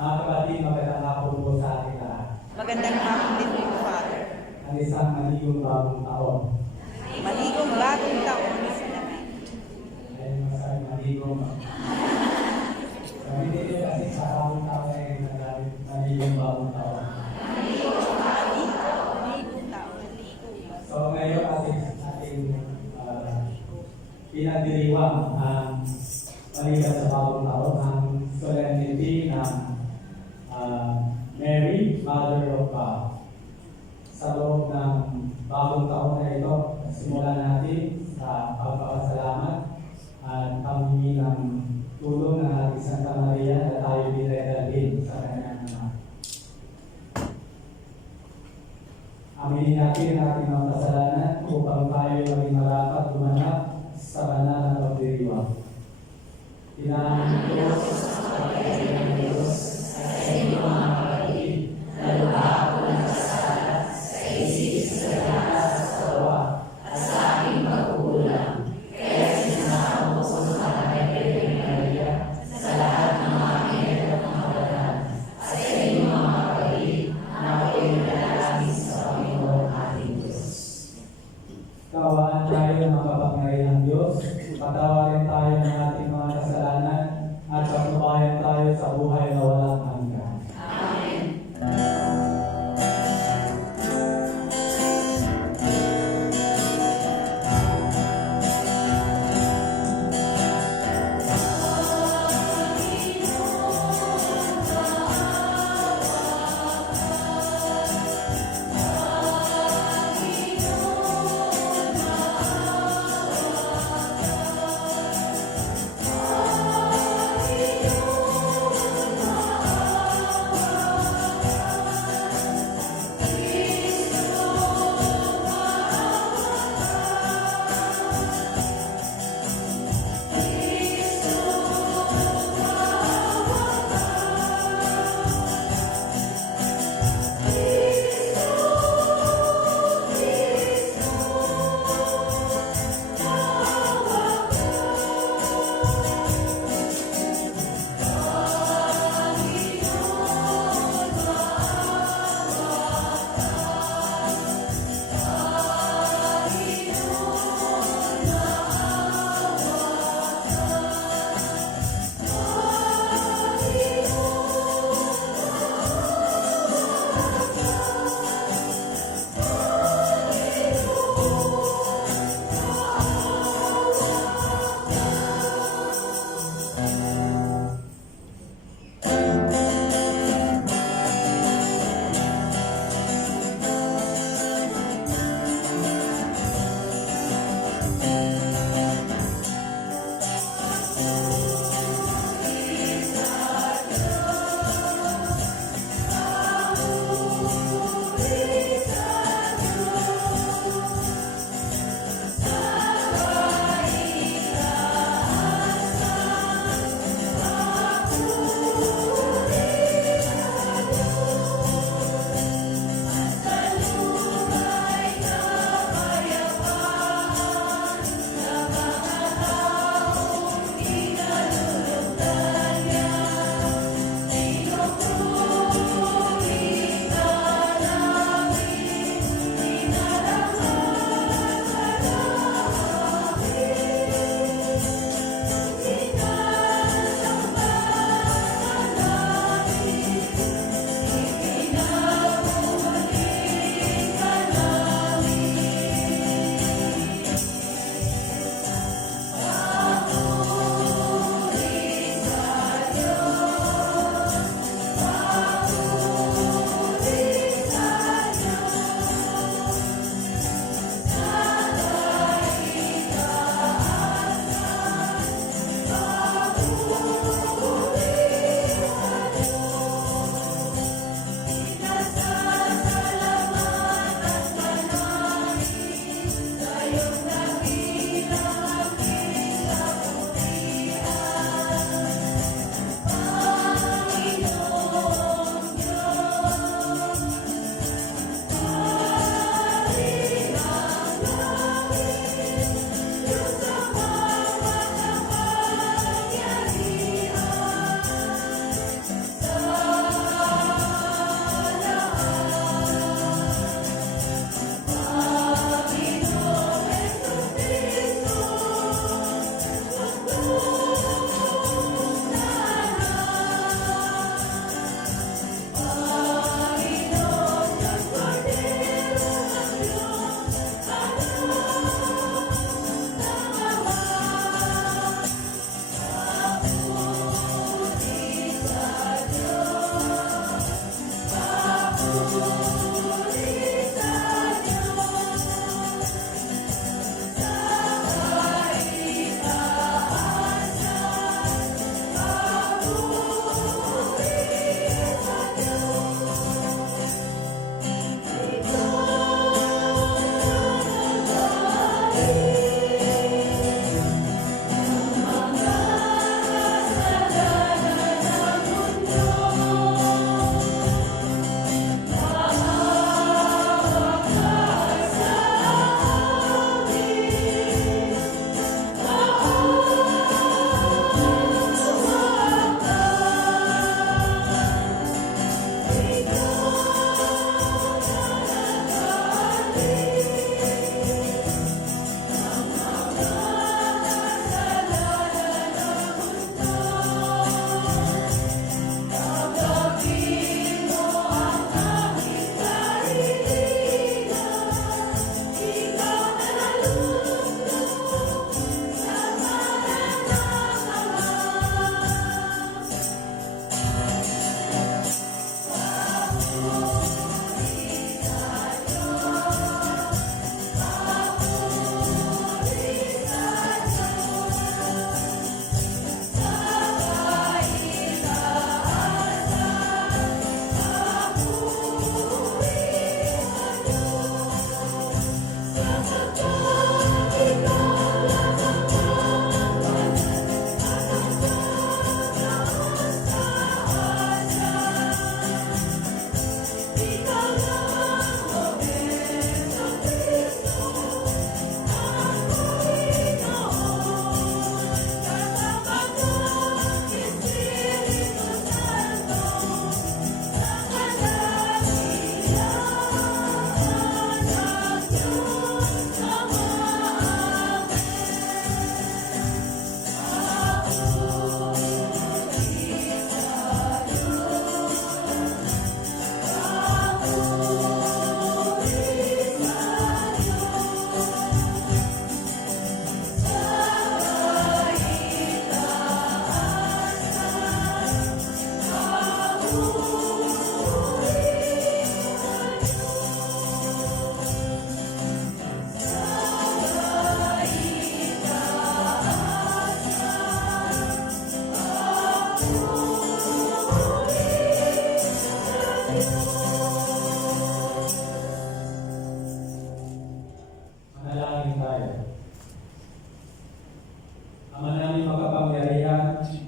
Mga kapatid, magandang hapon po sa ating lahat. Magandang hapon din po, Father. Ang isang maligong bagong taon. Maligong bagong taon sa lahat. Ayun masayang maligong. Sabi nito kasi sa bagong taon ay nagalit maligong bagong taon. Maligong taon. So ngayon ating pinagdiriwang ang maliban sa bagong taon, ang solemnity ng Mary, Mother of God. Sa loob ng bagong taon na ito, simulan natin sa pagpapasalamat at panghingi ng tulong ng ating Santa Maria na tayo dinadalhin sa kanyang anak. Aminin natin ang ating mga kasalanan upang tayo maging marapat gumanap sa banal na pagdiriwang. Tinangan ng Diyos, pagkakas ng Diyos, sa inyo mga kapatid, na lupa ako ng kasala sa isip, sa lahat, sa tawa, at sa aking pagkukulang. Kaya sinasama ko sa mga Birhen Maria, sa lahat ng mga anghel at mga banal, at sa inyo mga kapatid, na ako'y nanalangin sa Panginoon ating Diyos. Kawaan tayo ng kapangyarihan ng Diyos, patawarin tayo ng ating mga kasalanan,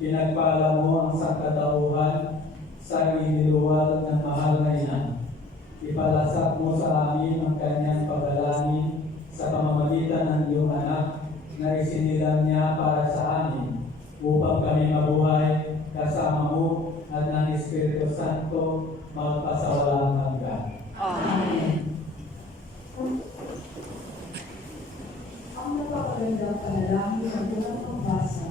pinagpala mo ang sangkatauhan sa iniluwal ng mahal na ina. Ipalasap mo sa amin ang kanyang pagdalangin sa pamamagitan ng iyong anak na isinilang niya para sa amin upang kami mabuhay kasama mo at ng Espiritu Santo magpasawalang hanggan. Amen. Ang napakagandang panalangin ng unang pagbasa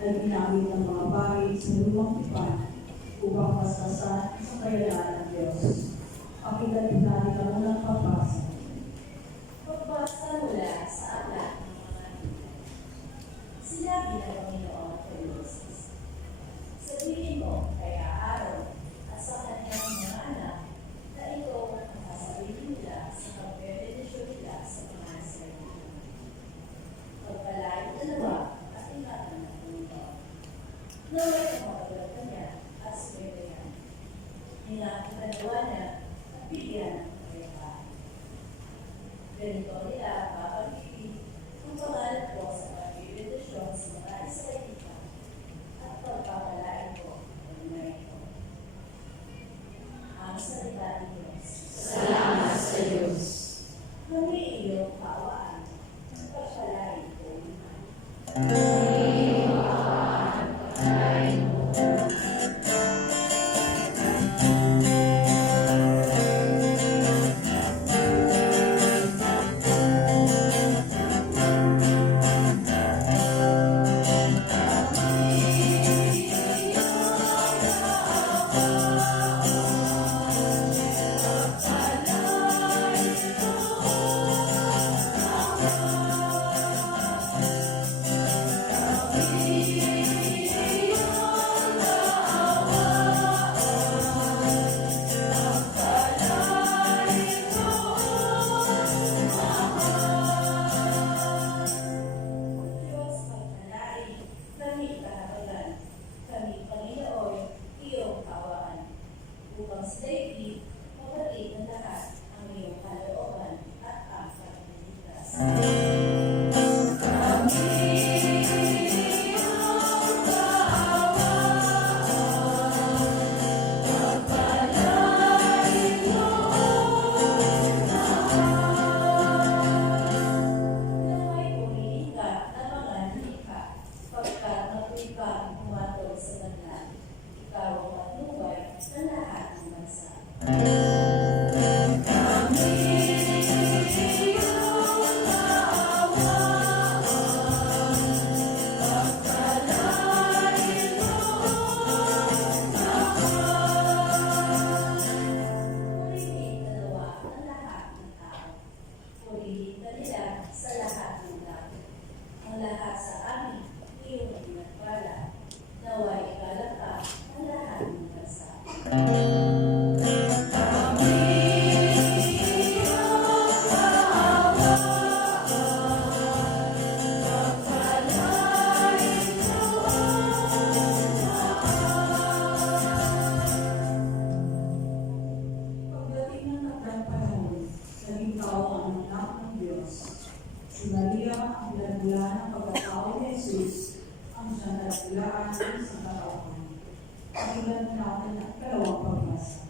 ay ginamit ng mga bahay sa lumang tipan upang pasasan sa kayalaan ng Diyos. Pakinggan natin ang unang pagbasa. Pagbasa mula sa aklat ng mga Biblia. Sinabi ng Panginoon kay Moses, sabihin mo kay Aaron at sa kanyang mga anak na ito ang sasabihin nila sa pagbe-benedisyon nila sa mga Israelita. Pagpalain dalawa at ingatan ng Panginoon. Naway ang makagulat niya at sumibayan. Ingatan dalawa niya at bigyan ng kayapaan. Ganito nila papagiging ang pangalan ko sa pag-ibigosyon sa mga Israelita at pagpapalain ko ang mga ito. Ang salita ni Diyos. Salamat sa Diyos. Kami iyong kaawaan at pagpalain ko. Diyos pagpalain, kami kahabagan, kami Panginoon, iyong kaawaan. Upang sa daigdig, mabatid ng lahat ang iyong kalooban at ang pagpilitas. Naway pumili ka ng mga nilikha, pagkat matuloy kang pumatol sa banal. Ikaw ang matnubay ng lahat ng bansa. Purihin dalawa ng lahat ng tao. Purihin ka nila sa lahat ng tao. Ang lahat sa amin, iyong pinagpala. Naway ikalata ang lahat ng bansa. Pagdating ng takdang panahon, naging tao ang anak ng Diyos. Si Maria ang pinagmula ng pagkatao ni Jesus, ang siyang nagmulaan sa katauhan. Pakinggan natin ang ikalawang pagbasa.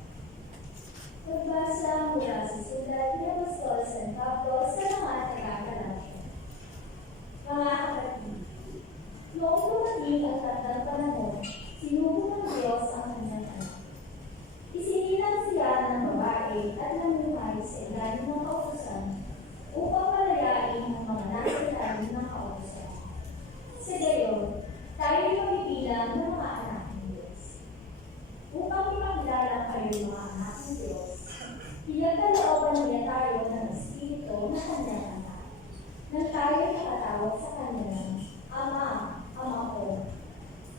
Pagbasa mula sa sulat ni Apostol San Pablo sa mga taga-Galacia. Mga kapatid, noong dumating ang takdang panahon, sinugo ng Diyos ang kanyang anak. Isinilang siya ng babae at namuhay sa ilalim ng kautusan upang palayain ang mga nasa ilalim ng kautusan. Sa gayon, tayo mabibilang ng mga anak ng Diyos. Upang ipakilala kayo mga anak ng Diyos, pinagkalooban niya tayo ng Espiritu na kanyang anak, nang tayo nakatawag sa kanya ng Ama, Ama ko.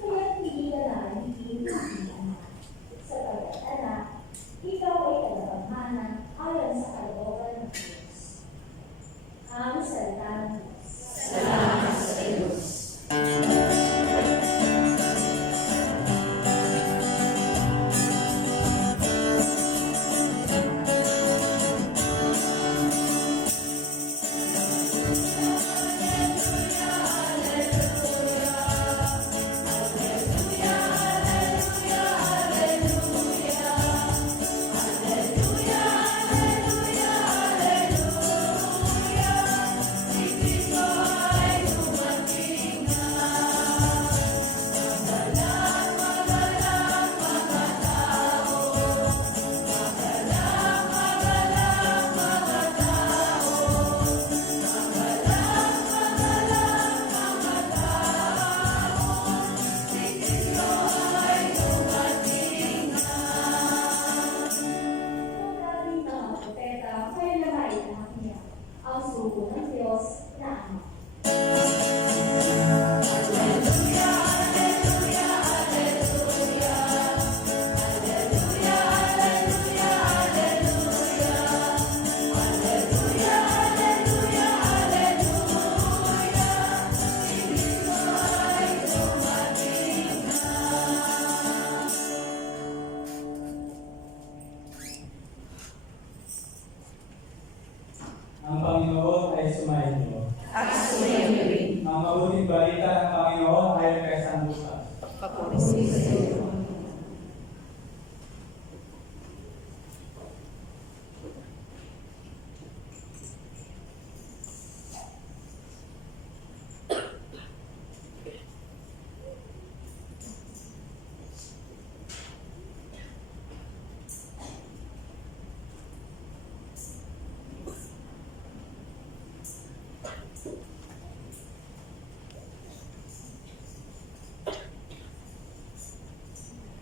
Kaya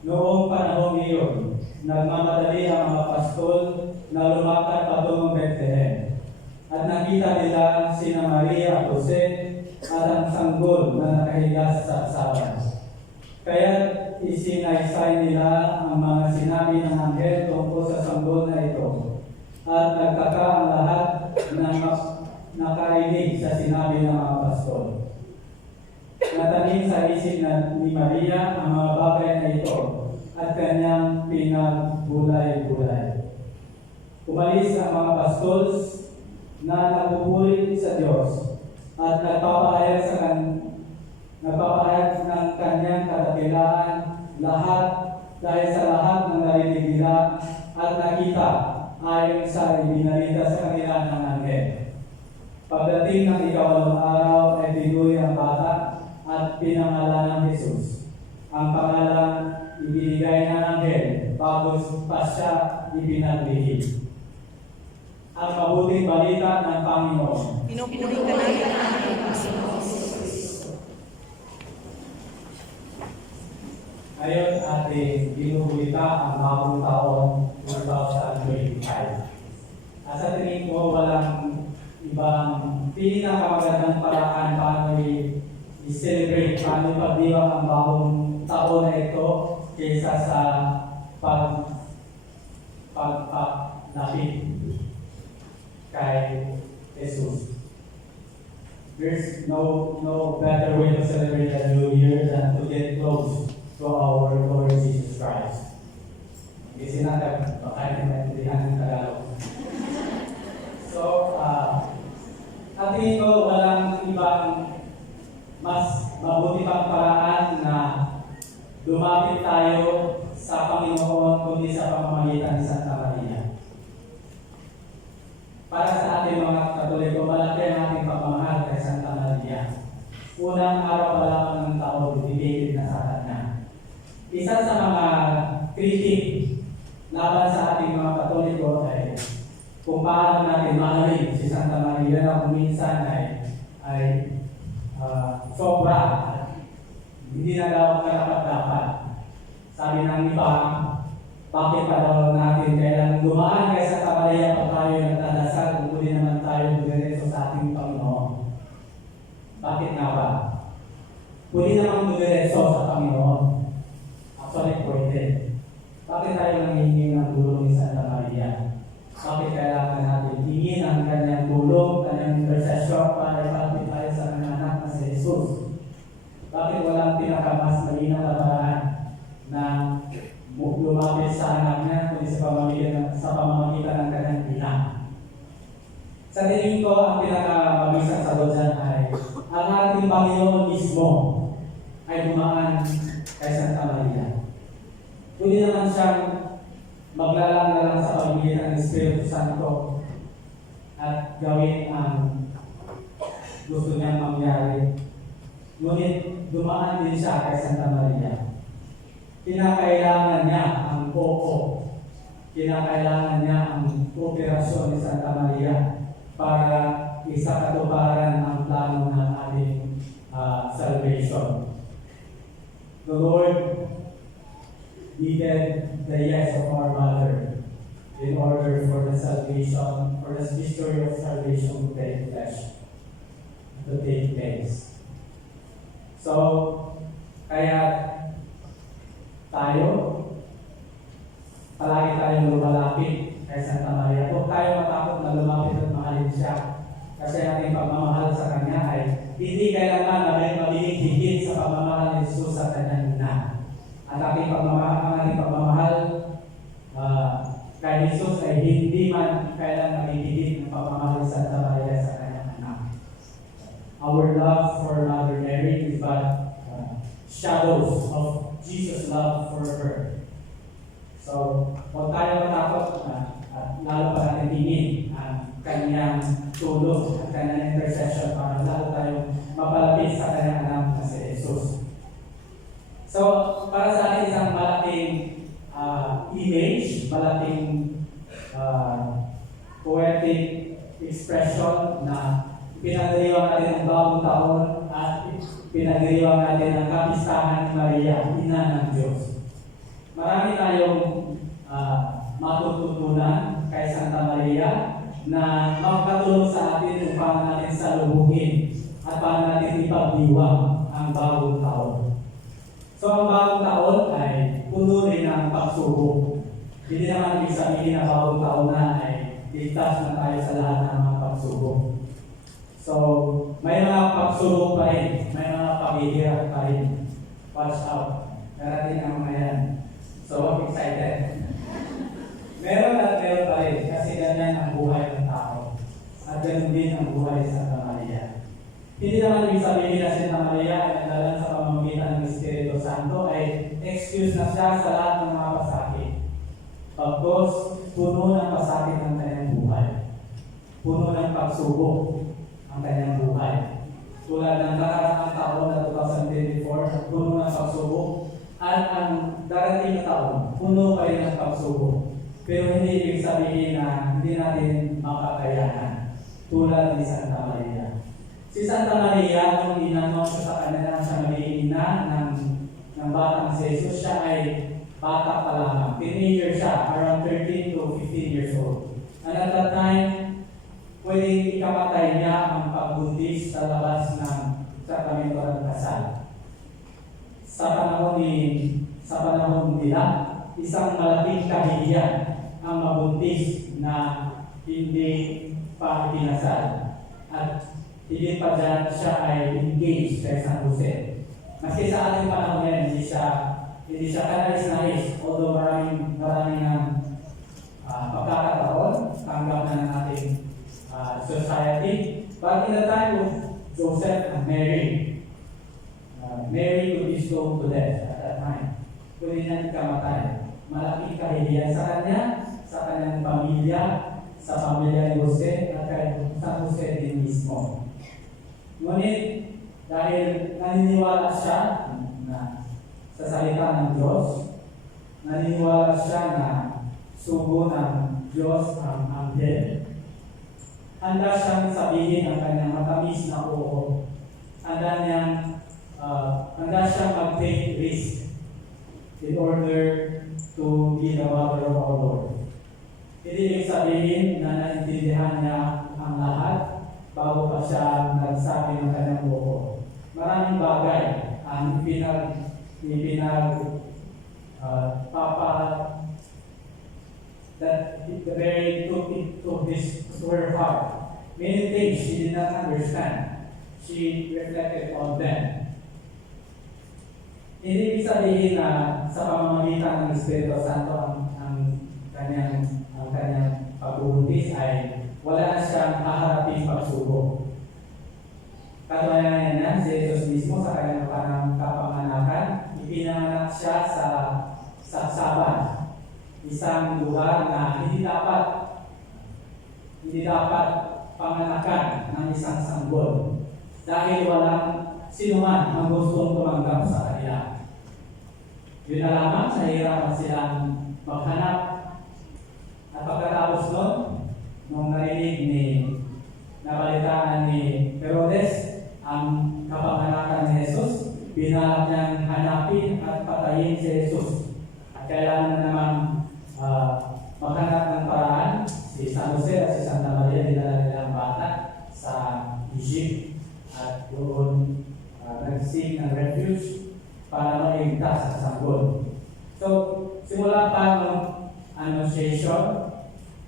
Noong panahon iyon, nagmamadali ang mga pastol na lumakad patungong Bethlehem. At nakita nila sina Maria at Jose at ang sanggol na nakahiga sa sarsawan. Kaya isinaysay nila ang mga sinabi ng anghel tungkol sa sanggol na ito. At nagtaka ang lahat na nakarinig sa sinabi ng mga pastol. Natanim sa isip ni Maria ang mga bagay na ito at kanyang pinagbulay-bulay. Umalis ang mga pastols na nagpupuri sa Diyos at nagpapahayag ng kanyang kadakilaan lahat dahil sa lahat ng narinig nila at nakita ayon sa ibinalita sa kanila ng anghel. Pagdating ng ikawalong araw ay binuhay ang bata at pinangalan ng Jesus. Ang pangalan ibinigay ng anghel bago pa siya ipinaglihim. Ang mabuting balita ng Panginoon. Pinupuri ka namin. Ngayon ating binubulita ang bagong taon 2025. At sa tingin ko walang ibang pinakamagandang paraan paano i-celebrate, paano ipagdiwang ang bagong taon na ito kaysa sa pagpapalapit kay Jesus. There's no better way to celebrate the New Year than to get close to our Lord Jesus Christ. Hindi sinatag, baka naintindihan ng Tagalog. So, at tingin ko walang ibang mas mabuti pang paraan na lumapit tayo sa Panginoon kundi sa pamamagitan ni Santa Maria. Para sa ating mga Katoliko, malaki ang ating pagmamahal kay Santa Maria. Unang araw pa lamang ng taon, dedicated na sa Kanya. Isa sa mga kritik laban sa ating mga Katoliko ay kung paano natin mahalin si Santa Maria na kung minsan ay sobra, hindi na daw karapat-dapat. Sabi ng iba, bakit pa daw natin kailangan dumaan kay Santa Maria pag tayo nagdadasal kung pwede naman tayo dumiretso sa ating Panginoon? Bakit nga ba? Pwede naman dumiretso sa Panginoon. Actually, pwede. Bakit tayo nanghihingi ng tulong ni Santa Maria? Bakit kailangan natin hingin ang kanyang tulong, kanyang intercession para ipalapit tayo sa kanyang anak na si Jesus? Bakit walang pinakamas malinaw na paraan na lumapit sa anak niya kundi sa pamamagitan ng kanyang ina? Sa tingin ko, ang pinakamabisang sagot dyan ay ang ating Panginoon mismo ay dumaan kay Santa Maria. Pwede naman siyang maglalang na lang sa pamamagitan ng Espiritu Santo at gawin ang gusto niyang mangyari. Ngunit dumaan din siya kay Santa Maria. Kinakailangan niya ang popo. Kinakailangan niya ang kooperasyon ni Santa Maria para isakatuparan ang plano ng ating salvation. The Lord needed the yes of our mother in order for the salvation, for the mystery of salvation to take place. So, kaya tayo, palagi tayong lumalapit kay Santa Maria. Huwag tayo matakot na lumapit at mahalin siya. Kasi ating pagmamahal sa Kanya ay hindi kailangan na may magiging higit sa pagmamahal ni Jesus sa Kanyang ina. At ating pagmamahal kay Jesus ay hindi man kailangan magiging ng pagmamahal sa Santa Maria sa Kanyang anak. Our love for Mother Mary is but shadows of Jesus' love for her. So, huwag tayo matakot at lalo pa natin hingin ang kanyang tulong at kanyang intercession para lalo tayong mapalapit sa kanyang anak na si Jesus. So, para sa akin isang malaking image, malaking poetic expression na pinagdiriwang natin ang bagong taon at pinagdiriwang natin ang kapistahan ni Maria, ina ng Diyos. Marami tayong matututunan kay Santa Maria na makakatulong sa atin kung paano natin salubungin at paano natin ipagdiwang ang bagong taon. So ang bagong taon ay puno rin ng pagsubok. Hindi naman ibig sabihin na bagong taon na ay ligtas na tayo sa lahat ng mga pagsubok. So may mga pagsubok pa rin, may mga paghihirap pa rin. Watch out. Darating ang mga yan. So excited. Meron at meron pa rin kasi ganyan ang buhay ng tao. At ganun din ang buhay sa Santa Maria. Hindi naman ibig sabihin na si Santa Maria ay nagdalan sa pamamagitan ng Espiritu Santo ay excuse na siya sa lahat ng mga pasakit. Pagkos, puno ng pasakit ang kanyang buhay. Puno ng pagsubok ang kanyang buhay. Tulad ng nakaraang taon na 2024, puno ng pagsubok at ang darating na taon, puno pa rin ng pagsubok. Pero hindi ibig sabihin na hindi natin makakayanan tulad ni Santa Maria. Si Santa Maria, nung inanong sa kanila siya magiging ina ng batang si Jesus, siya ay bata pa lamang. Teenager siya, around 13 to 15 years old. And at that time, pwedeng ikamatay niya ang pagbuntis sa labas ng sakramento ng kasal. Sa panahon nila, isang malaking kahihiyan ang mabuntis na hindi pa ikinasal. At hindi pa dyan siya ay engaged kay San Jose. Maski sa ating panahon ngayon, hindi siya kanais-nais, although maraming ng pagkakataon, tanggap na ng ating society. But in the time of Joseph and Mary, Mary could be stoned to death at that time. Pwede niya ikamatay. Malaking kahihiyan sa kanya, sa kanyang pamilya, sa pamilya ni Jose, at kay San Jose din mismo. Ngunit, dahil naniniwala siya na sa salita ng Diyos, naniniwala siya na sugo ng Diyos ang anghel. Handa siyang sabihin ang kanyang matamis na oo. Handa siyang mag-take risk in order to be the mother of our Lord. Hindi ibig sabihin na naintindihan niya ang lahat bago pa siya nagsabi ng kanyang buko. Maraming bagay ang that Mary took to her heart. Many things she did not understand. She reflected on them. Hindi ibig sabihin na sa pamamagitan ng Espiritu Santo ang kanyang pagbubuntis ay wala na siyang haharapin pagsubok. Katunayan niya, si Jesus mismo sa kanyang kapanganakan, ipinanganak siya sa saksaban, isang lugar na hindi dapat panganakan ng isang sanggol dahil walang sinuman ang gustong tumanggap sa kanila. Yun na lamang, nahihirapan silang maghanap. At pagkatapos nun, nung nabalitaan ni Herodes ang kapanganakan ni Jesus, binalak niyang hanapin at patayin si Jesus. At kailangan na namang maghanap ng paraan. Si San Jose at si Santa Maria, dinala nila ang bata sa Egypt at doon nag-seek ng refuge para maligtas sa sanggol. So, simula pa ng Annunciation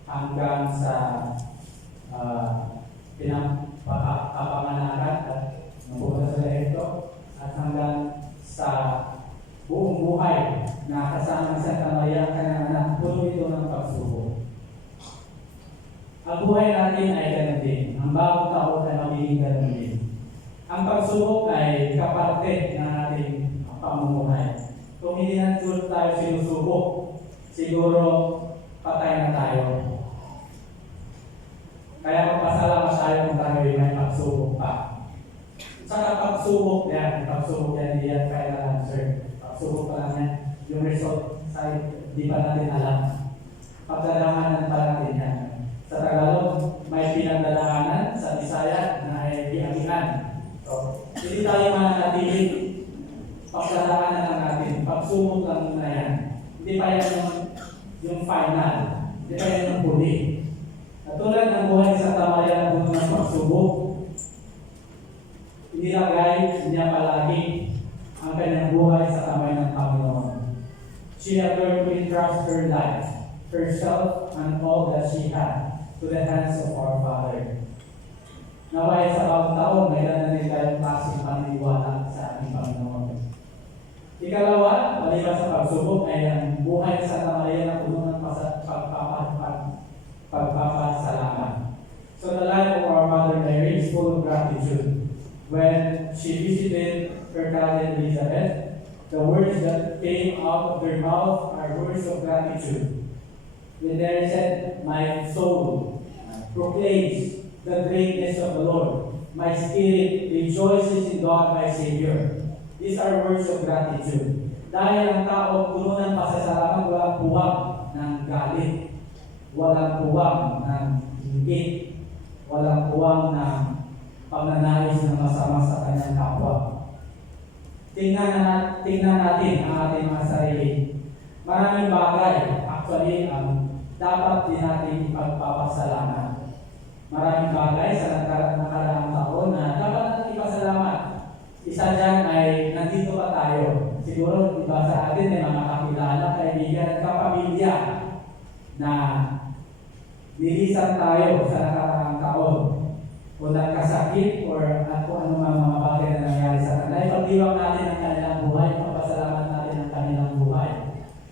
hanggang sa pinapanganakan at nabukas sa ito at hanggang sa buong buhay na kasama sa Santa Maria kanyang anak, puno ito ng pagsubok. Ang buhay natin ay ganun din. Ang bagong taon ay magiging ganun din. Ang pagsubok ay kaparte ng ating pamumuhay. Kung hindi na tayo sinusubok, siguro patay na tayo. Kaya magpasalamat tayo kung tayo ay may pagsubok pa. Saka pagsubok yan, hindi yan kailangan answer. Pagsubok pa lang yan. Yung result, di pa natin alam. Pagdadaanan pa natin yan. Sa Tagalog, may pinagdadaanan, sa Bisaya na ay biyagian. So, hindi tayo mananatili. Pagdadaanan lang natin, pagsubok lang na yan. Hindi pa yan yung final. Hindi pa yan yung huli. Katulad ng buhay sa Tamaya na ng pagsubok, inilagay niya palagi ang kanyang buhay sa kamay ng Panginoon. She had learned to entrust her life, herself, and all that she had to the hands of our Father. Naway sa bawat taon, may nananig tayong klaseng paniniwala sa ating Panginoon. Ikalawa, maliban sa pagsubok, ay ang buhay sa Santa Maria na puno ng pagpapasalamat. So the life of our Mother Mary is full of gratitude. When she visited her cousin Elizabeth, the words that came out of her mouth are words of gratitude. When Mary said, "My soul proclaims the greatness of the Lord. My spirit rejoices in God my Savior." These are words of gratitude. Dahil ang tao puno ng pasasalamat, walang puwag ng galit, walang puwag ng hingit, walang puwag ng pagnanais ng masama sa kanyang kapwa. Tingnan natin ang ating mga sarili. Maraming bagay, actually, dapat din natin ipagpapasalamat. Maraming bagay sa nakaraang taon na dapat natin ipasalamat. Isa dyan ay nandito pa tayo. Siguro iba sa atin may mga kakilala, kaibigan at kapamilya na nilisan tayo sa nakaraang taon o nagkasakit or at kung ano mga bagay na nangyari sa kanila. Ipagdiwang natin ang kanilang buhay, papasalamat natin ang kanilang buhay.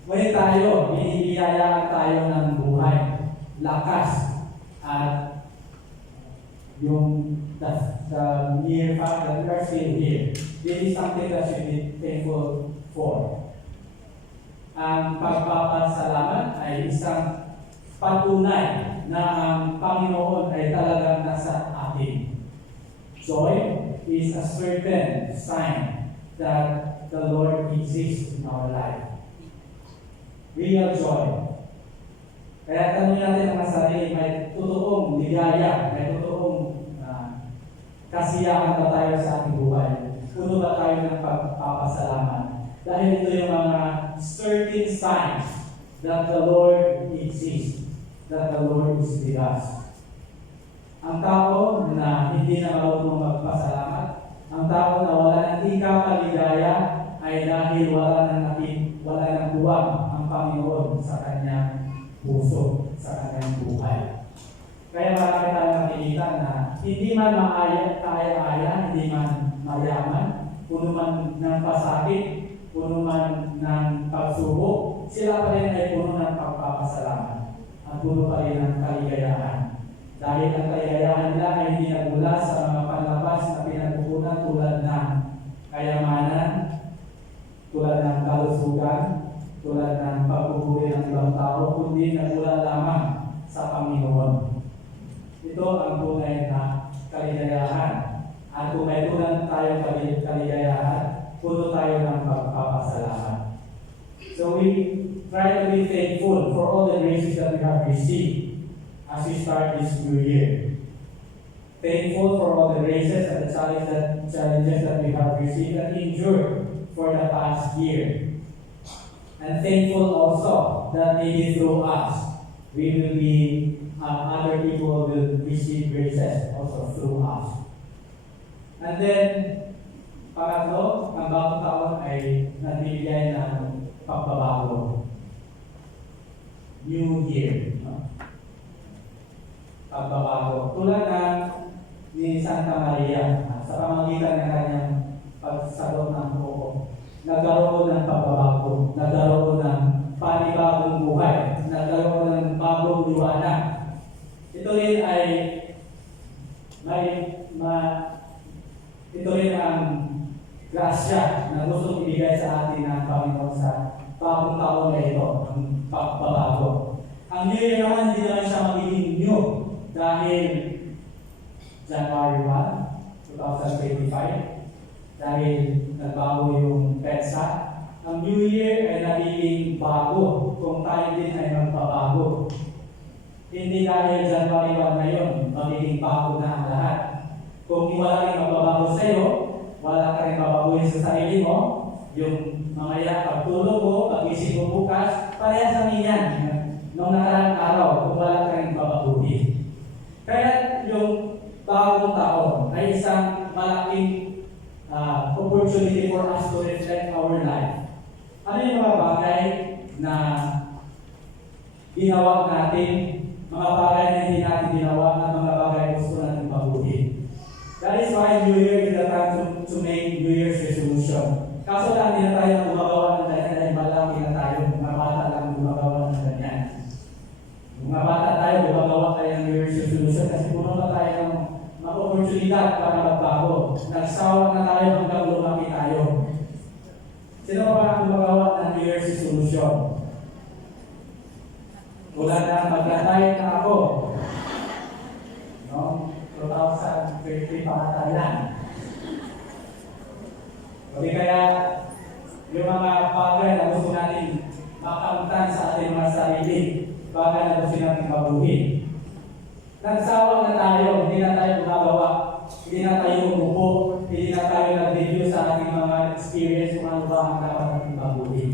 Ngunit tayo, binibiyayaan tayo ng buhay, lakas, at yung the mere fact that we are still here. This is something that should be thankful for. Ang pagpapasalamat ay isang patunay na ang Panginoon ay talagang nasa atin. Joy is a certain sign that the Lord exists in our life. Real joy. Kaya tanong natin ang sarili, may totoong ligaya, may totoong kasiyahan ba tayo sa ating buhay? Puno ba tayo ng pagpapasalamat? Dahil ito yung mga certain signs that the Lord exists, that the Lord is with us. Ang tao na hindi na marunong magpasalamat, ang tao na wala ng ika-kaligaya, ay dahil wala ng buwag ang Panginoon sa kanyang puso, sa kanyang buhay. Kaya marami tayong nakikita na hindi man kaya-aya, hindi man mayaman, puno man ng pasakit, puno man ng pagsubok, sila pa rin ay puno ng pagpapasalamat at puno pa rin ng kaligayahan. Dahil ang kaligayahan nila ay hindi nagmula sa mga panlabas na pinagkukunan tulad ng kayamanan, tulad ng kalusugan, tulad ng pagpupuri ng ibang tao, kundi nagmula lamang sa Panginoon. Ito ang tunay na kaligayahan. At kung may tunay tayong kaligayahan, puno tayo ng pagpapasalamat. So we try to be thankful for all the graces that we have received as we start this new year. Thankful for all the graces and the challenges that we have received and endured for the past year. And thankful also that maybe through us, we will be other people will receive graces also through us. And then, pangatlo, ang bagong taon ay nagbibigay ng pagbabago. New Year. Pagbabago. Tulad ng ni Santa Maria, sa pamamagitan ng kanyang pagsagot ng buko, nagkaroon ng pagbabago, nagkaroon ng panibagong buhay, nagkaroon ng bagong liwanag. Ito rin ay ito rin ang grasya na gustong ibigay sa atin ng Panginoon sa bagong taon na ito, ang pagbabago. Ang New Year naman, hindi naman siya magiging new dahil January 1, 2025, dahil nagbago yung PEDSA. Ang New Year ay nagiging bago kung tayo din ay magbabago. Hindi dahil January 1 na yun, magiging bago na ang lahat. Kung wala rin magbabago sa iyo, wala ka rin mababaguhin sa sarili mo, yung mamaya pagtulog mo, pag-isip mo bukas, parehas lang yan. Noong nakarang araw, kung wala ka rin babaguhin. Kaya yung bagong taon ay isang malaking opportunity for us to reflect our life. Ano yung mga bagay na ginawa natin, mga bagay na hindi natin ginawa, at mga bagay na gusto natin baguhin. That is why New Year is the time to make New Year's resolution. Kaso lang hindi na tayo gumagawa ng ganyan dahil malaki na tayo, mga bata lang gumagawa ng ganyan. Mga bata tayo, gumagawa tayo ng New Year's resolution kasi puno pa tayo ng mga oportunidad para magbago. Nagsawa na tayo hanggang lumaki tayo. Sino pa ang gumagawa ng New Year's resolution? Wala na, mag-diet na ako. No? 2030 pa nga tayo lang. O di kaya, yung mga bagay na gusto natin makamtan sa ating mga sarili, bagay na gusto natin mabuhin. Nagsawa na tayo, hindi na tayo gumagawa, hindi na tayo umupo, hindi na tayo nag-review sa ating mga experience kung ano ba ang dapat natin mabuhin.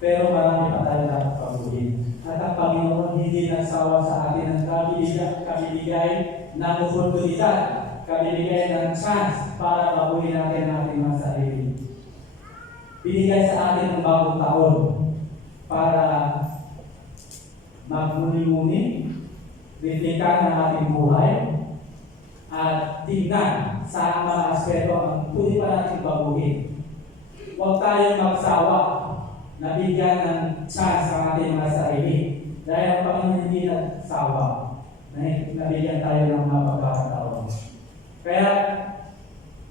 Pero marami pa tayo dapat mabuhin. At ang Panginoon hindi nagsawa sa atin ang kabibigay ng oportunidad, kabibigay ng chance para mabuhin natin ang ating mga sarili. Binigay sa atin ang bagong taon para magmuni-muni, reflekan ang ating buhay, at tignan sa mga aspeto ang pwede pa natin baguhin. Huwag tayong magsawa na bigyan ng chance ang ating mga sarili. Dahil ang Panginoon hindi nagsawa na nabigyan tayo ng mga pagkakataon. Kaya,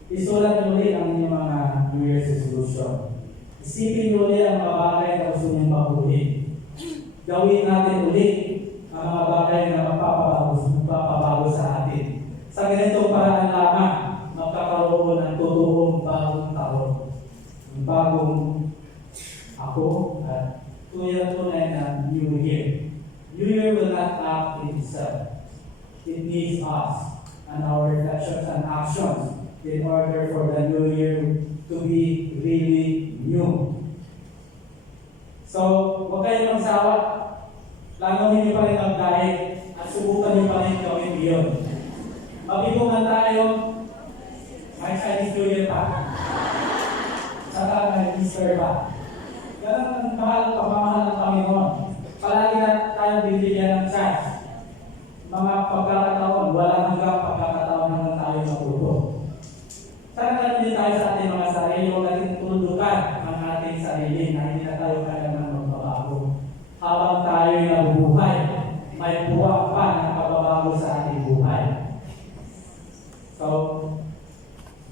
isulat nyo ulit ang inyong mga New Year's resolution. Isipin nyo ulit ang mga bagay na gusto nyo mabuhin. Gawin natin ulit ang mga bagay na magpapabago sa atin. Sa ganitong paraan lamang, magkakaroon ng totoong bagong taon. Bagong ako at tunay na New Year. New Year will not act in itself. It needs us and our reflections and actions in order for the New Year to be really new. So, huwag kayong magsawa. Lanawin niyo pa rin mag-diet at subukan niyo pa rin gawin iyon. Mabigungan tayo, may Chinese New Year pa. Saka may Easter pa. Ganun ang pagmamahal ng Panginoon. Palagi na tayo bibigyan ng chance. Mga pagkakataon, wala hanggang pagkakataon hanggang tayo matuto. Sana natin din tayo sa ating mga sarili, huwag natin tundukan ang ating sarili na hindi na tayo kailangan magbabago. Habang tayo'y nabubuhay, may buwak pa ng pagbabago sa ating buhay. So,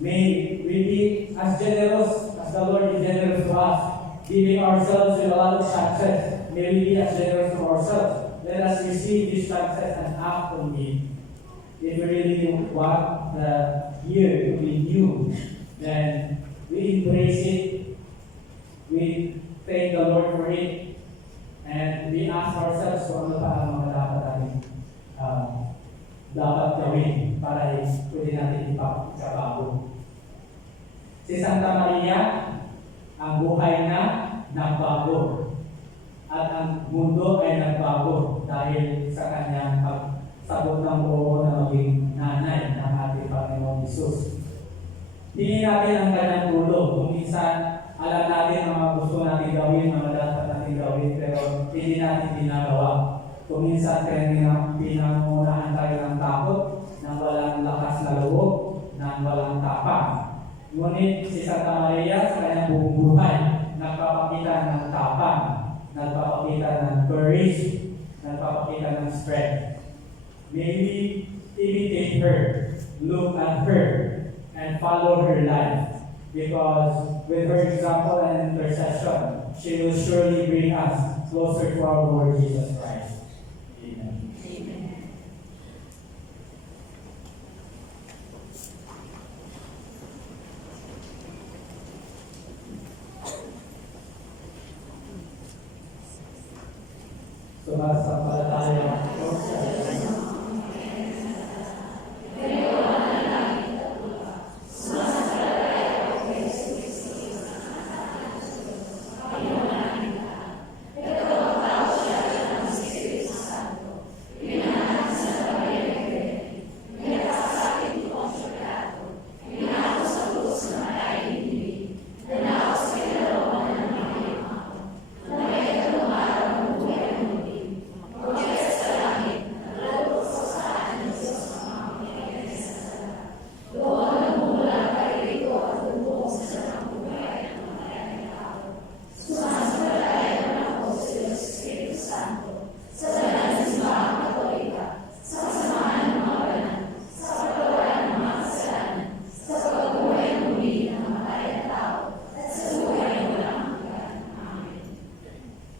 may we be as generous as the Lord is generous to us, giving ourselves with a lot of chances. May we be as generous to ourselves. Let us receive these chances and act on it. If we really want the year to be new, then we embrace it. We thank the Lord for it. And we ask ourselves kung ano pa ang mga dapat natin dapat gawin para pwede natin ipagkabago. Si Santa Maria, ang buhay na nagbago. At ang mundo ay nagbago dahil sa kanyang pagsabot ng buo na maging nanay ng ating Panginoon Hesus. Hindi natin ang kanyang tulong. Kung minsan, alam natin ang mga gusto natin gawin, mga dapat natin gawin, pero hindi natin ginagawa. Kung minsan, pinangunahan tayo ng takot, ng walang lakas na loob, ng walang tapang. Ngunit si Santa Maria sa kanyang buong buhay, nagpapakita ng tapang, nagpapakita ng courage, nagpapakita ng strength. May we imitate her, look at her, and follow her life. because with her example and intercession, she will surely bring us closer to our Lord Jesus Christ. Amen. Sumasampalataya ako sa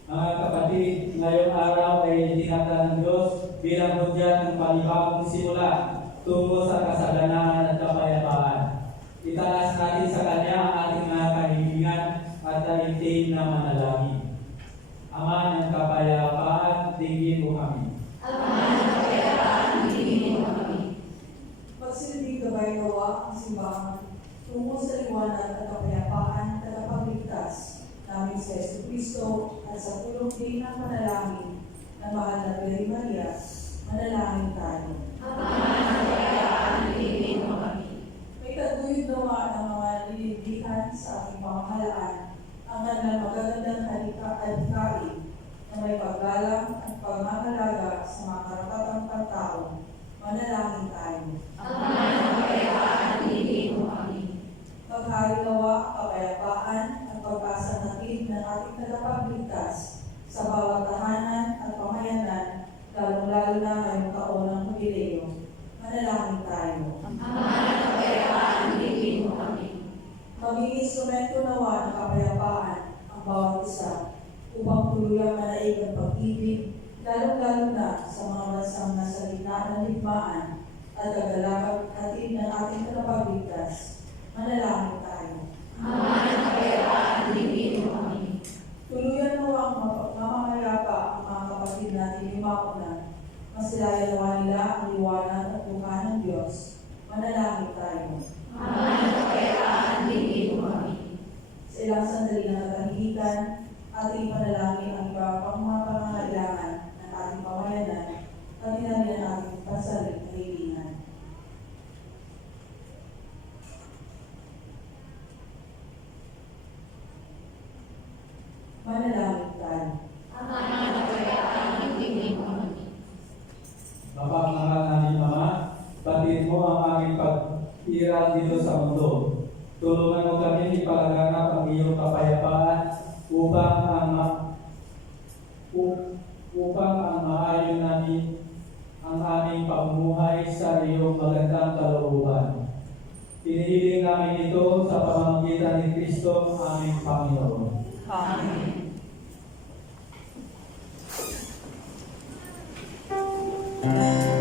Mga kapatid, ngayong araw ay dinata ng Diyos bilang hudyat ng panibagong simula tungo sa kasaganahan at kapayapaan. Itaas natin sa Kanya ang ating mga kahilingan at taimtim na manalangin. Ama ng kapayapaan, tingin mo kami. Pagsilbing gabay nawa ang simbahan tungo sa liwanag at kapayapaan tagapagligtas namin sa Jesucristo at sa tulong din ng panalangin ng mahal na Birhen Maria, manalangin tayo. May taguyod nawa ng mga nililihan sa aking pamahalaan ang kanilang magagandang halikain na may paggalang at pangangalaga sa mga karapatang pagtao. Manalangin tayo. Paghari nawa ang kapayapaan at pag-asa natin ng ating tagapagligtas sa bawat tahanan at pamayanan, lalong-lalo na ngayong taon ng Jubileo. Manalangin tayo. Maging instrumento nawa ng kapayapaan ang bawat isa upang tuluyang manaig ang pag-ibig, lalong-lalo na sa mga bansang nasa gitna ng digmaan at kagalakang hatid ng ating tagapagligtas. Manalangin tayo. Tuluyan mo ang mamamayapa ang mga kapatid natin yung mauna. Masilayan nawa nila ang liwanag at mukha ng Diyos. Manalangin tayo. Sa ilang sandali na katahimikan, ating panalangin ang iba pang mga pangangailangan ng ating pamayanan, pati na rin ang ating pasalit na hilingan. Manalangin tayo. Bapa, mahal namin Ama, batid mo ang aming pag-iral dito sa mundo. Tulungan mo kami ipalaganap ang iyong kapayapaan upang ang maayon namin ang aming pamumuhay sa iyong magandang kalooban. Inihiling namin ito sa pamamagitan ni Kristo, aming Panginoon. Amen. Ah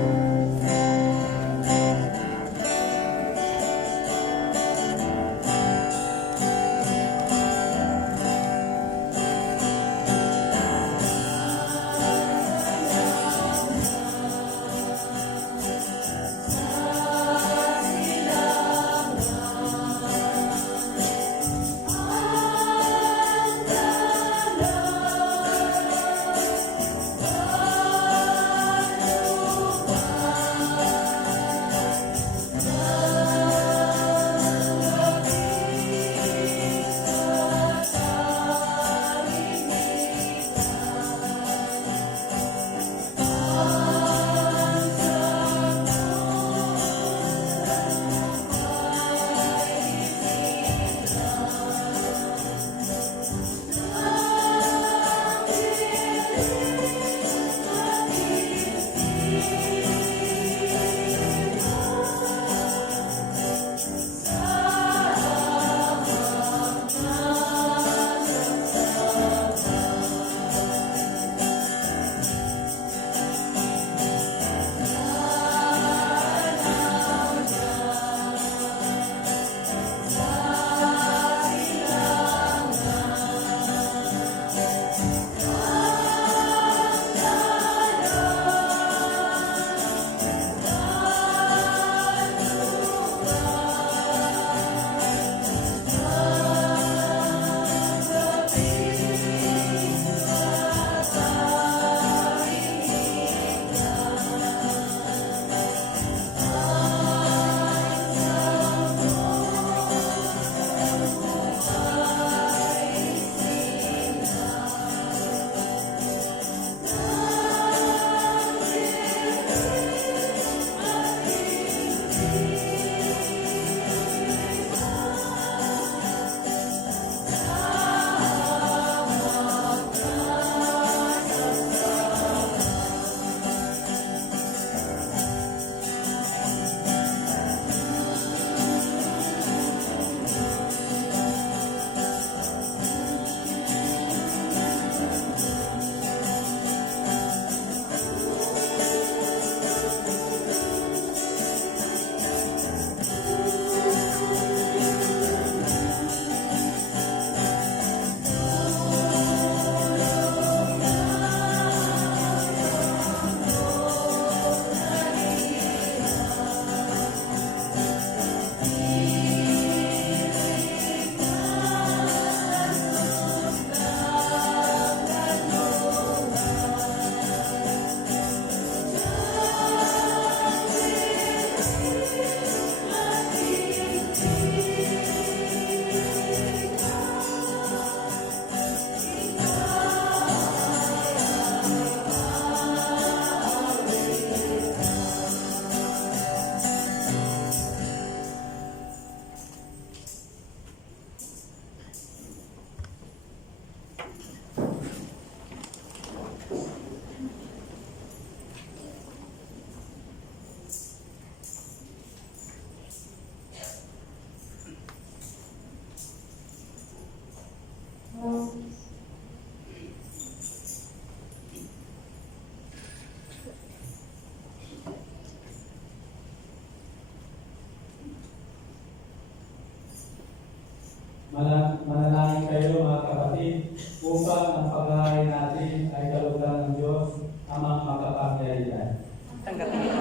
upang ang paghahain natin ay kalugdan ng Diyos, Amang makapangyarihan. Tanggapin niyo.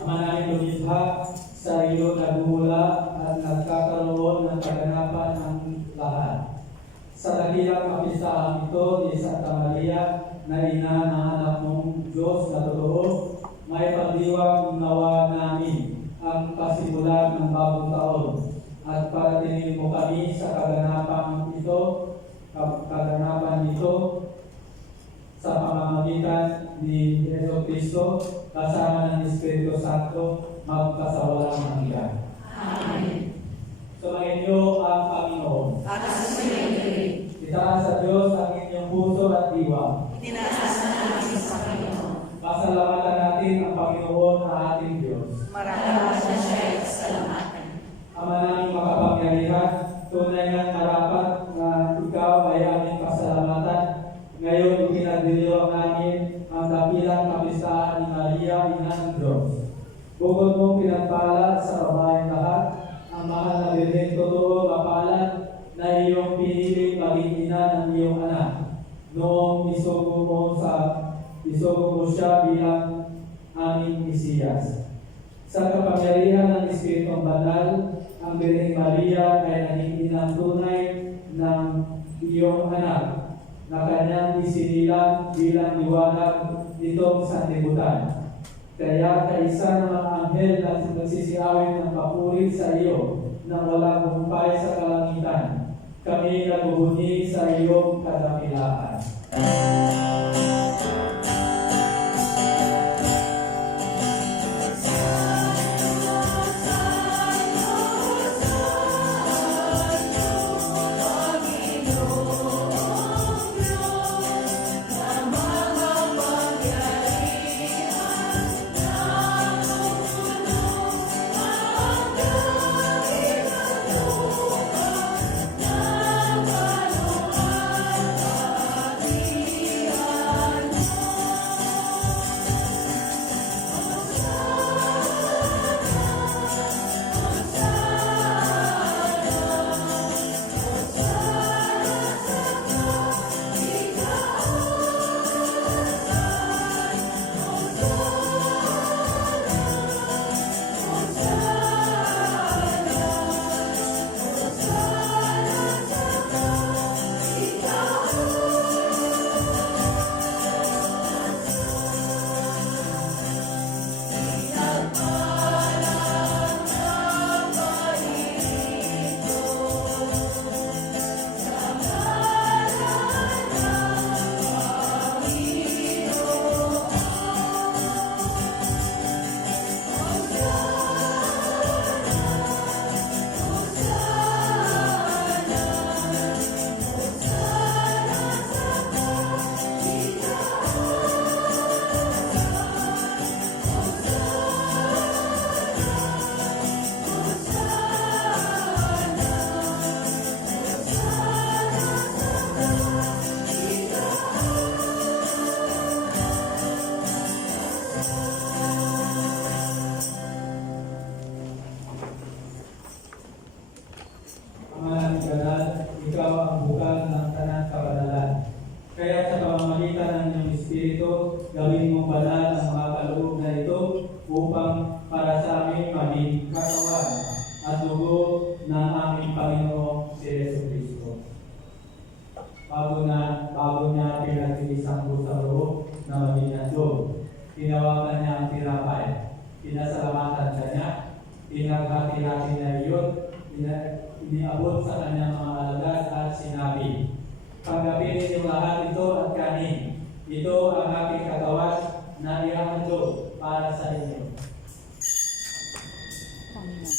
Ama namin lumikha, sa iyo nagmula at nagkakaroon ng kaganapan ng lahat. Sa dakilang kapistahan ito ni Santa Maria, na ina ng anak mong Diyos na totoo, may pagdiwang nawa namin ang pasimulan ng bagong taon at paratinin mo kami sa kaganapan nito sa pamamagitan ni Yeso Cristo kasama ng Espiritu Santo magkasawalang hanggan. Amen. Sumainyo ang Panginoon. At Itaas sa Diyos ang inyong puso at diwa. tinaasan namin sa Panginoon. Pasalamatan natin ang Panginoon na ating Diyos. Maraming salamat. Ama naming makapangyarihan, tunay nga narapat na ikaw ay aming pasalamatan. Ngayon, ipinagdiriwang namin ang dakilang kapistahan ni Maria, Ina ng Diyos. Bukod mong pinagpala sa babaeng lahat, ang mahal na Birhen totoo mapalad na iyong pinili maging ina ng iyong anak. Noong isugo mo siya bilang aming Mesiyas. Sa kapangyarihan ng Espiritong Banal, ang Birheng Maria ay naging inang tunay ng iyong anak na kanyang isinilang bilang liwanag nitong sanlibutan. Kaya kaisa ng mga anghel na nagsisiawit ng papuri sa iyo nang walang humpay sa kalangitan, kami nagbubunyi sa iyong kadakilaan. Ama Banal, ikaw ang bukal ng tanang kabanalan. Kaya sa pamamagitan ng iyong Espiritu, gawin mong banal ang mga kaloob na ito upang para sa amin maging katawan at dugo ng aming Panginoong si Yesu Cristo. Bago niya pinagtiisang sa loob na maging handog, tinawagan niya ang tinapay, pinasalamatan niya, pinaghati-hati niya iyon, iniabot sa kanyang mga alagad at sinabi, "Tanggapin niyo lahat ito at kanin. Ito ang aking katawan na ihahandog para sa inyo." Panginoon.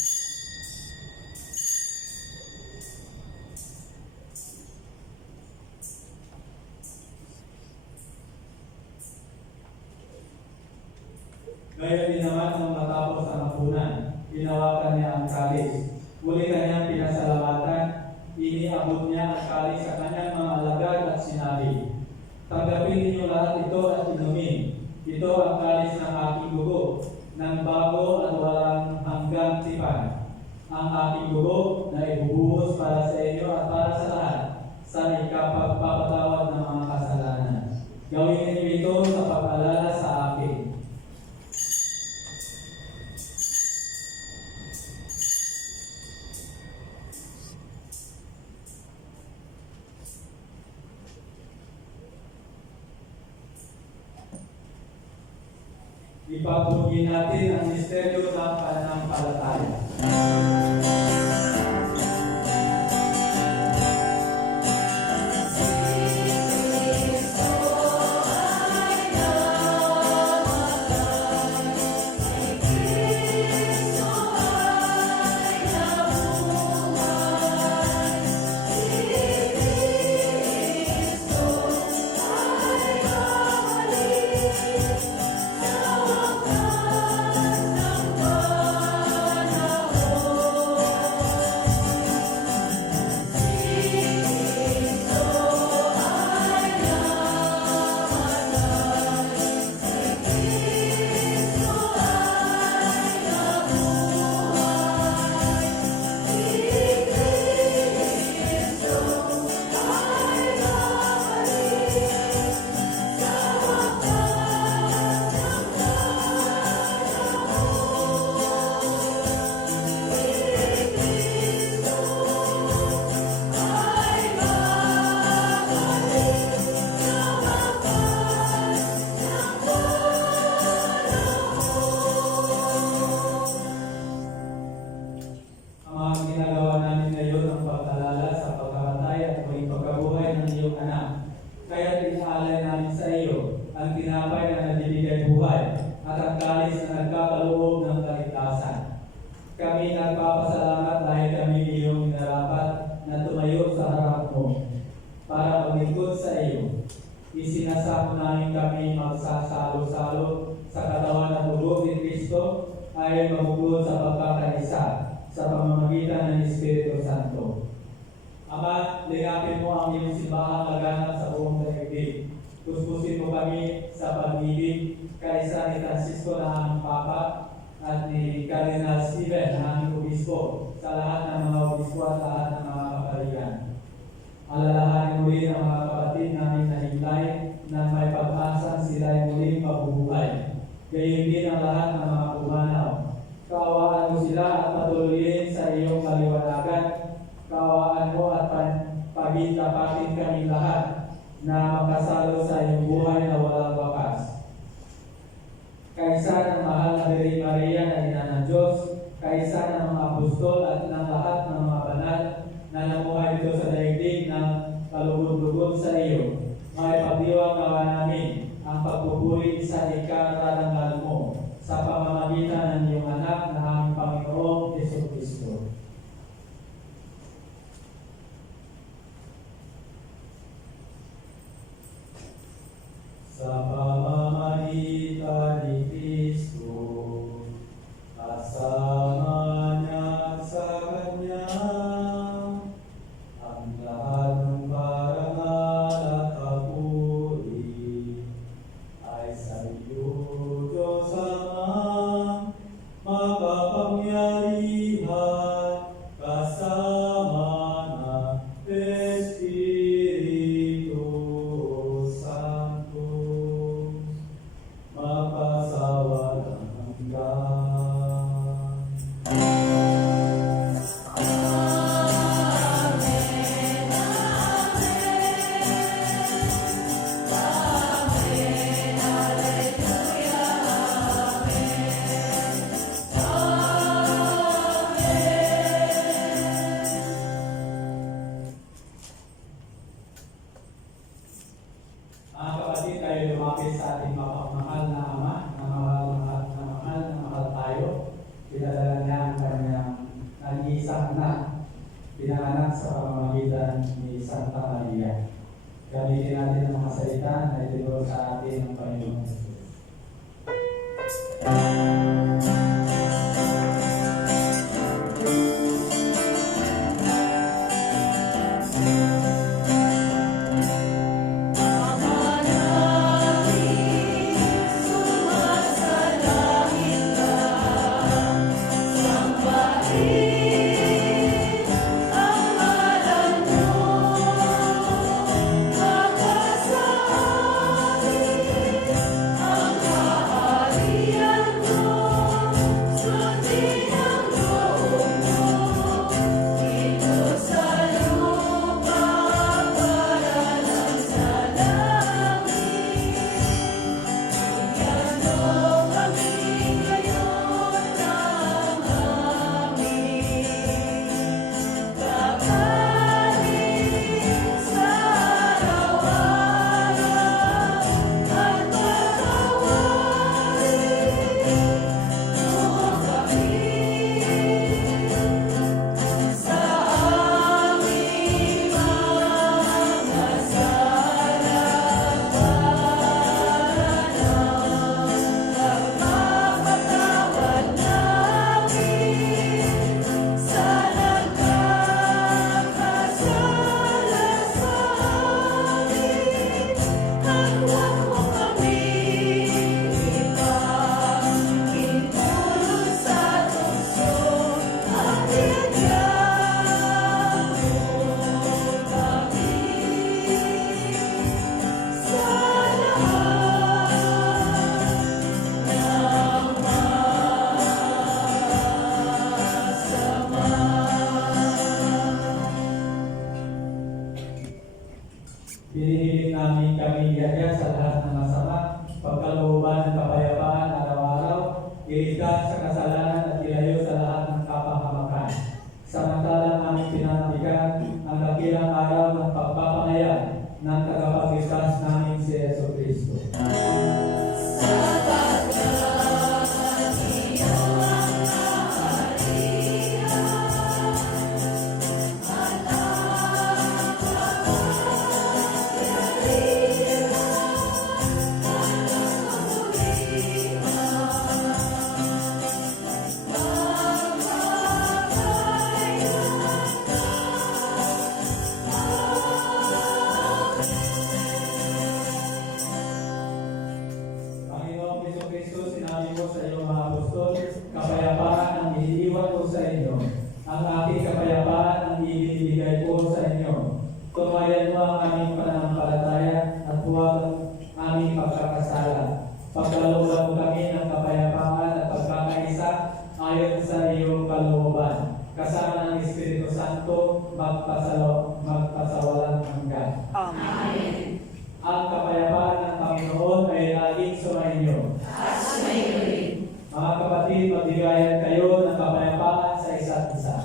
Ngayon din naman nang matapos ang hapunan, tinawagan niya ang kalis. Muli kanyang pinasalamatan, iniabot niya ang kalis sa kanyang mga alagad at sinabi, "Tanggapin ninyo lahat ito at inumin. Ito ang kalis ng aking dugo, ng bago at walang hanggang tipan. Ang aking dugo na ibubuhos para sa inyo at para sa lahat sa ikapagpapatawad ng mga kasalanan. Gawin ninyo ito sa pag-alala sa akin. Ipagpugin natin ang misteryo ng pananampalataya. Ang mga ginagawa namin ngayon ang pag-alala sa pagkamatay at muling pagkabuhay ng iyong anak. Kaya inaalay namin sa iyo ang tinapay na nagbibigay buhay at ang kalis na nagkakaloob ng kaligtasan. Kami nagpapasalamat dahil kami iyong narapat na tumayo sa harap mo para maglingkod sa iyo. Isinasamo namin kami magsasalo-salo sa katawan at dugo ni Kristo ay mabuklod sa pagkakaisa sa pamamagitan ng Espiritu Santo. Ama, ligapin mo ang iyong simbahang laganap sa buong daigdig. Kuskusin mo kami sa pag-ibig kaisa ni Francisco na aming Papa at ni Cardinal Stephen na aming Obispo sa lahat ng mga Obispo at lahat ng mga kapaligan. Alalahanin mo rin ang mga kapatid namin na himlay na may pag-asang sila'y muling mabubuhay. Gayon din ang lahat ng mga pumanaw. Kaawaan mo sila at patuloyin sa iyong kaliwanagan. Kaawaan mo at pagitapatin kami lahat na makasalo sa iyong buhay na walang wakas. Kaisa ng mahal na Birhen Maria na Ina ng Diyos, kaisa ng mga apostol at ng lahat ng mga banal na namuhay dito sa daigdig ng kalugod-lugod sa iyo. May pagdiwang gawa namin ang pagpupuri sa ikararangal mo sa pamamagitan ng iyong anak na aming Panginoong Jesucristo. Sa pamamagitan ni Kristo, kasama niya at sa Kanya, ang lahat ng parangal at papuri ay sa iyo, Diyos Ama, makapangyarihan, kasama ng Espiritu Santo, magpasawalang hanggan. Mga kapatid, tayo lumapit sa ating mapagmahal na Ama, na mahal tayo. Pinadala niya ang kanyang nag-iisang anak, pinanganak sa pamamagitan ni Santa Maria. Gamitin natin ang mga salita na ituro sa atin ng Panginoon Jesus. Ama namin, kasalanan at ilayo sa lahat ng kapahamakan. Samantalang aming pinanatikan ang dakilang araw ng pagpapangayag ng tagapagligtas namin si Yeso Kristo. Panginoong Jesucristo, sinabi mo sa iyong mga apostol, kapayapaan ang iniiwan ko sa inyo. Ang aking kapayapaan ang ibinibigay ko sa inyo. Tumayan mo ang aming pananampalataya at huwag ang aming pagkakasala. Pagkalooban mo kami ng kapayapaan at pagkakaisa ayon sa iyong kalooban. Kasama ng Espiritu Santo, magpasawalang hanggan. Amen. Ang kapayapaan ng Panginoon ay laging sumainyo. At sumayo rin. Mga kapatid, magbigayan kayo ng kapayapaan sa isa't isa.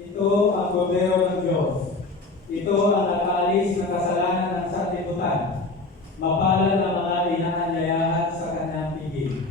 Ito ang kordero ng Diyos. Ito ang nakaalis ng kasalanan ng sanlibutan. Mapalad ang mga inaanyayahan sa kanyang pigil.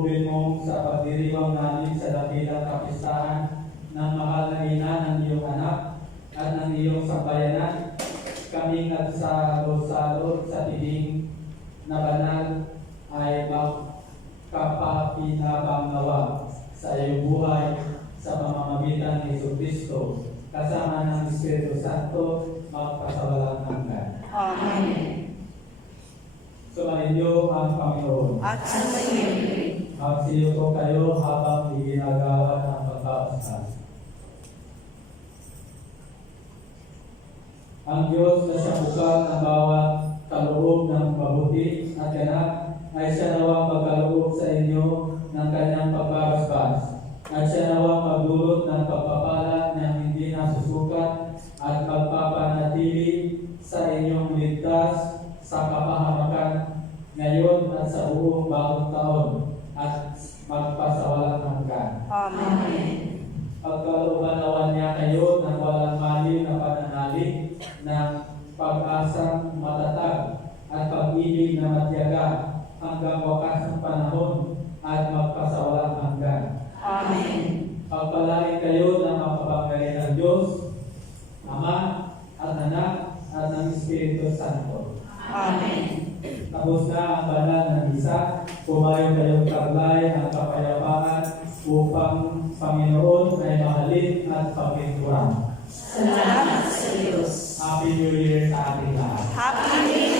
loobin mo sa pagdiriwang namin sa dakilang kapistahan ng mahal na ina ng iyong anak at ng iyong sambayanan. Kami nagsalo-salo sa tiling na banal ay magkapapinabang nawa sa iyong buhay sa pamamagitan ni Jesucristo kasama ng Espiritu Santo magpasawalang hanggan. Amen. Sumainyo ang Panginoon. At sa iyo rin. Magsiyuko kayo habang iginagawa ng pagbabasal. Ang Diyos na siyang bukal ng bawat kaloob ng mabuti at ganap ay siya nawang magkaloob sa inyo ng kanyang pagbabasbas at siya nawang magdulot ng pagpapala ng hindi nasusukat at magpapanatili sa inyong ligtas sa kapahamakan ngayon at sa buong bagong taon at magpasawalang hanggan. Amen. Pagkalooban nawa niya kayo ng walang mali na pananalig ng pag-asang matatag at pag-ibig na matyaga hanggang wakas ng panahon at magpasawalang hanggan. Amen. Pagpalain kayo ng makapangyarihan ng Diyos, Ama at Anak at ng Espiritu Santo. Amen. Tapos na ang banal na misa, kumain kayong taglay ng kapayapaan upang Panginoon ay mahalin at pagpinturan. Salamat sa Diyos. Happy New Year sa ating lahat. Happy New